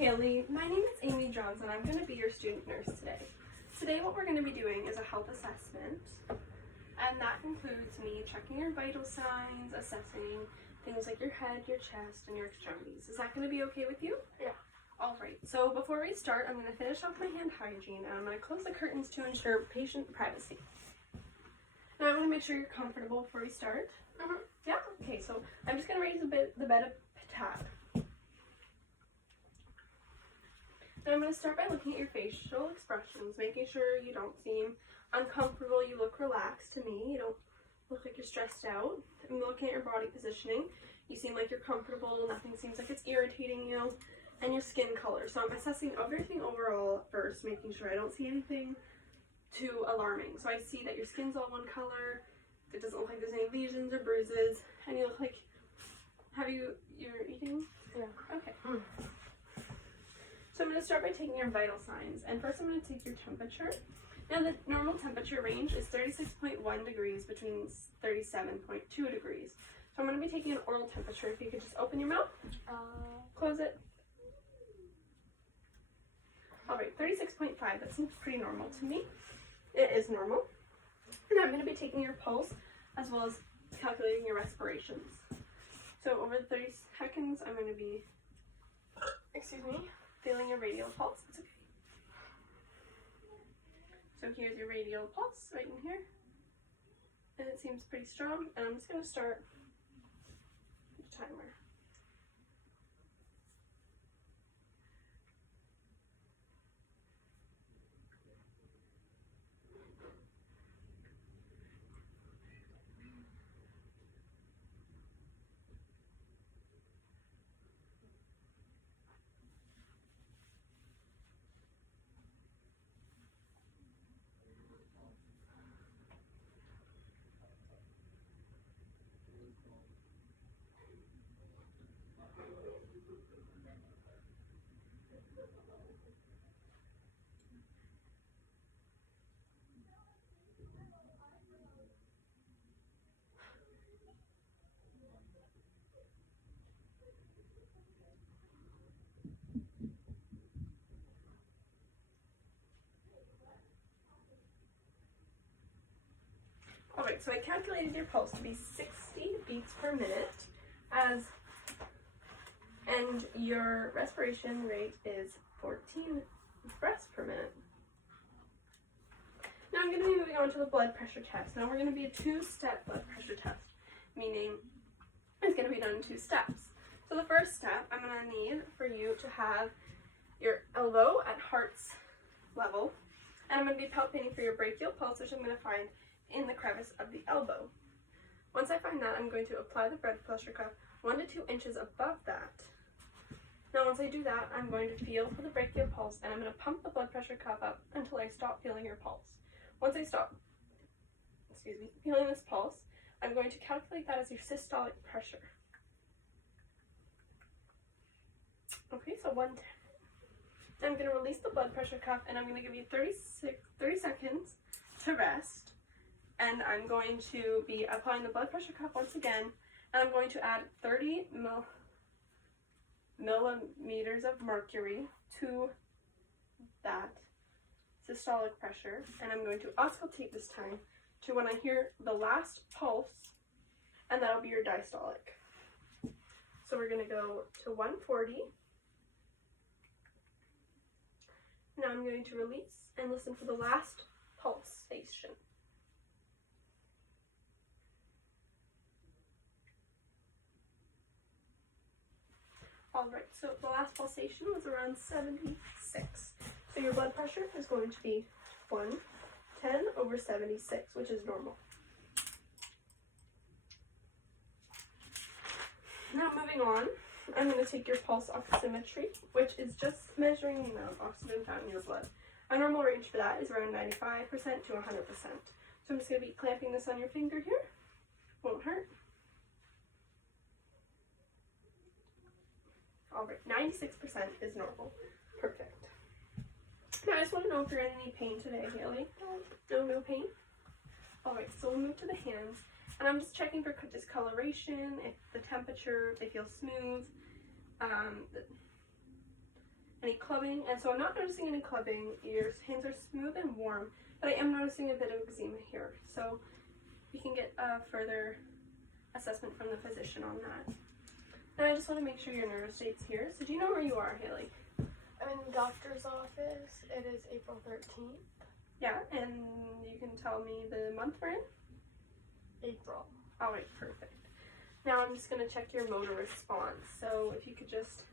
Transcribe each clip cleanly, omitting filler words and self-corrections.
Haley, my name is Amy Johnson. I'm going to be your student nurse today. Today what we're going to be doing is a health assessment, and that includes me checking your vital signs, assessing things like your head, your chest, and your extremities. Is that going to be okay with you? Yeah. Alright, so before we start, I'm going to finish off my hand hygiene, and I'm going to close the curtains to ensure patient privacy. Now I want to make sure you're comfortable before we start. Yeah? Okay, so I'm just going to raise the bed a tad. Now I'm going to start by looking at your facial expressions, making sure you don't seem uncomfortable, you look relaxed to me, you don't look like you're stressed out. I'm looking at your body positioning, you seem like you're comfortable, nothing seems like it's irritating you, and your skin color. So I'm assessing everything overall first, making sure I don't see anything too alarming. So I see that your skin's all one color, it doesn't look like there's any lesions or bruises, and you look like, you're eating? Yeah. Okay. So I'm going to start by taking your vital signs, and first I'm going to take your temperature. Now the normal temperature range is 36.1 degrees between 37.2 degrees. So I'm going to be taking an oral temperature. If you could just open your mouth, close it. Alright, 36.5, that seems pretty normal to me. It is normal. And I'm going to be taking your pulse as well as calculating your respirations. So over 30 seconds, I'm going to be, feeling your radial pulse. It's okay. So here's your radial pulse right in here. And it seems pretty strong. And I'm just going to start the timer. Alright, so I calculated your pulse to be 60 beats per minute, and your respiration rate is 14 breaths per minute. Now I'm going to be moving on to the blood pressure test. Now we're going to be a two-step blood pressure test, meaning it's going to be done in 2 steps. So the first step, I'm going to need for you to have your elbow at heart's level, and I'm going to be palpating for your brachial pulse, which I'm going to find in the crevice of the elbow. Once I find that, I'm going to apply the blood pressure cuff 1 to 2 inches above that. Now once I do that, I'm going to feel for the brachial pulse, and I'm going to pump the blood pressure cuff up until I stop feeling your pulse. Once I stop feeling this pulse, I'm going to calculate that as your systolic pressure. Okay, so 110. I'm going to release the blood pressure cuff, and I'm going to give you 30 seconds to rest. And I'm going to be applying the blood pressure cuff once again, and I'm going to add 30 millimeters of mercury to that systolic pressure, and I'm going to auscultate this time to when I hear the last pulse, and that'll be your diastolic. So we're going to go to 140. Now I'm going to release and listen for the last pulsation. Alright, so the last pulsation was around 76. So your blood pressure is going to be 110/76, which is normal. Now moving on, I'm going to take your pulse oximetry, which is just measuring the amount of oxygen found in your blood. Our normal range for that is around 95% to 100%. So I'm just going to be clamping this on your finger here. Won't hurt. Alright, 96% is normal. Perfect. Now I just want to know if you're in any pain today, Haley. No pain? Alright, so we'll move to the hands. And I'm just checking for discoloration, if the temperature, if they feel smooth. any clubbing, and so I'm not noticing any clubbing. Your hands are smooth and warm, but I am noticing a bit of eczema here, so we can get a further assessment from the physician on that. Now I just want to make sure your nervous state's here. So do you know where you are, Haley? I'm in the doctor's office. It is April 13th. Yeah, and you can tell me the month we're in? April. All right, perfect. Now I'm just going to check your motor response. So if you could just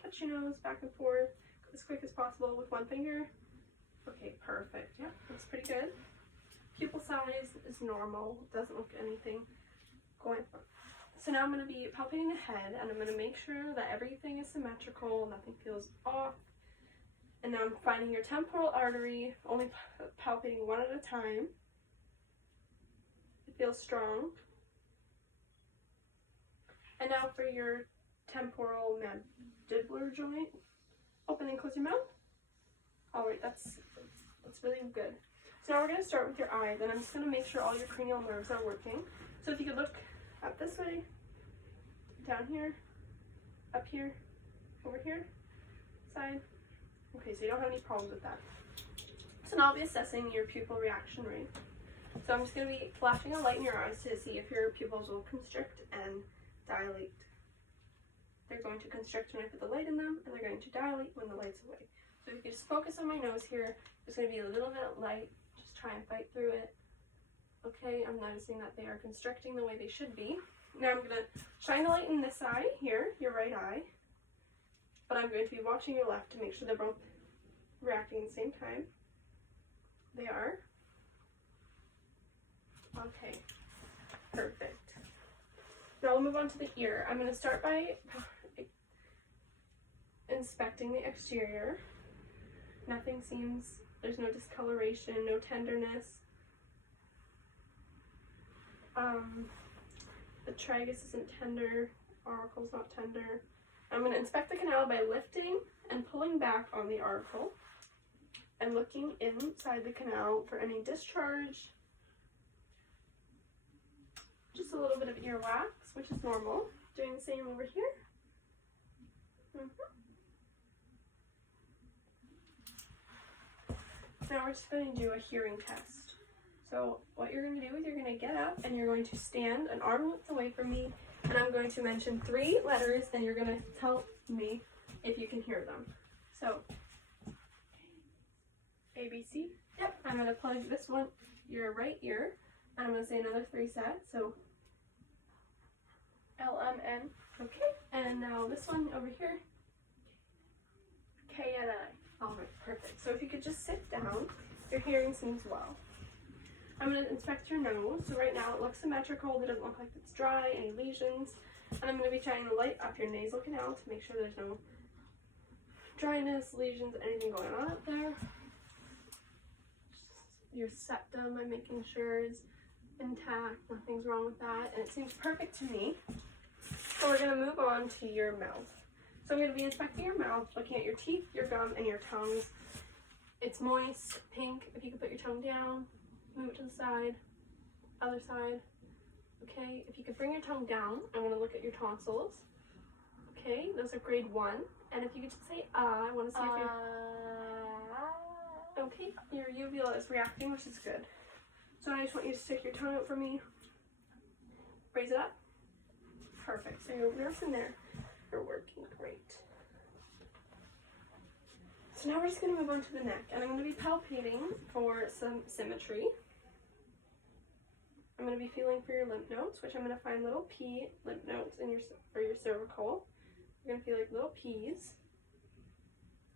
touch your nose back and forth as quick as possible with one finger. Okay, perfect. Yeah, that's pretty good. Pupil size is normal. Doesn't look anything going on. So now I'm going to be palpating the head, and I'm going to make sure that everything is symmetrical, nothing feels off. And now I'm finding your temporal artery, only palpating one at a time. It feels strong. And now for your temporal mandibular joint, open and close your mouth. All right, that's really good. So now we're going to start with your eyes, and I'm just going to make sure all your cranial nerves are working. So if you could look up this way, down here, up here, over here, side. Okay, so you don't have any problems with that. So now I'll be assessing your pupil reaction rate. So I'm just going to be flashing a light in your eyes to see if your pupils will constrict and dilate. They're going to constrict when I put the light in them, and they're going to dilate when the light's away. So if you can just focus on my nose here, there's going to be a little bit of light. Just try and fight through it. Okay, I'm noticing that they are constricting the way they should be. Now I'm going to shine a light in this eye here, your right eye. But I'm going to be watching your left to make sure they're both reacting at the same time. They are. Okay, perfect. Now we'll move on to the ear. I'm going to start by inspecting the exterior. Nothing seems, there's no discoloration, no tenderness. The tragus isn't tender, auricle's not tender. I'm going to inspect the canal by lifting and pulling back on the auricle and looking inside the canal for any discharge. Just a little bit of earwax, which is normal. Doing the same over here. Now we're just going to do a hearing test. So what you're going to do is you're going to get up and you're going to stand an arm width away from me, and I'm going to mention 3 letters, and you're going to tell me if you can hear them. So, ABC. Yep. I'm going to plug this one, your right ear, and I'm going to say another 3 sets. So, LMN. okay. And now this one over here. KNI. All right, perfect. So if you could just sit down, your hearing seems well. I'm going to inspect your nose. So right now it looks symmetrical. It doesn't look like it's dry, any lesions. And I'm going to be shining the light up your nasal canal to make sure there's no dryness, lesions, anything going on up there. Your septum, I'm making sure is intact. Nothing's wrong with that. And it seems perfect to me. So we're going to move on to your mouth. So I'm going to be inspecting your mouth, looking at your teeth, your gum, and your tongues. It's moist, pink. If you could put your tongue down, move it to the side, other side. Okay, if you could bring your tongue down, I'm going to look at your tonsils. Okay, those are grade 1. And if you could just say, I want to see if you're... Okay, your uvula is reacting, which is good. So I just want you to stick your tongue out for me. Raise it up. Perfect. So your nerves in there are working great. So now we're just going to move on to the neck, and I'm going to be palpating for some symmetry. I'm going to be feeling for your lymph nodes, which I'm going to find little P lymph nodes in for your cervical. You're going to feel like little P's.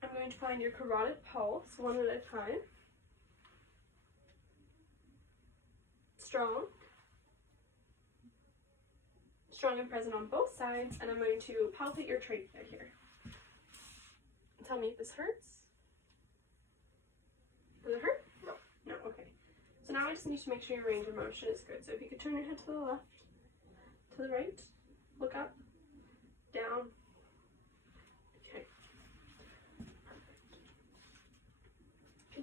I'm going to find your carotid pulse one at a time. Strong. Strong and present on both sides, and I'm going to palpate your trachea here. Tell me if this hurts. Does it hurt? No. No, okay. So now I just need to make sure your range of motion is good. So if you could turn your head to the left, to the right, look up,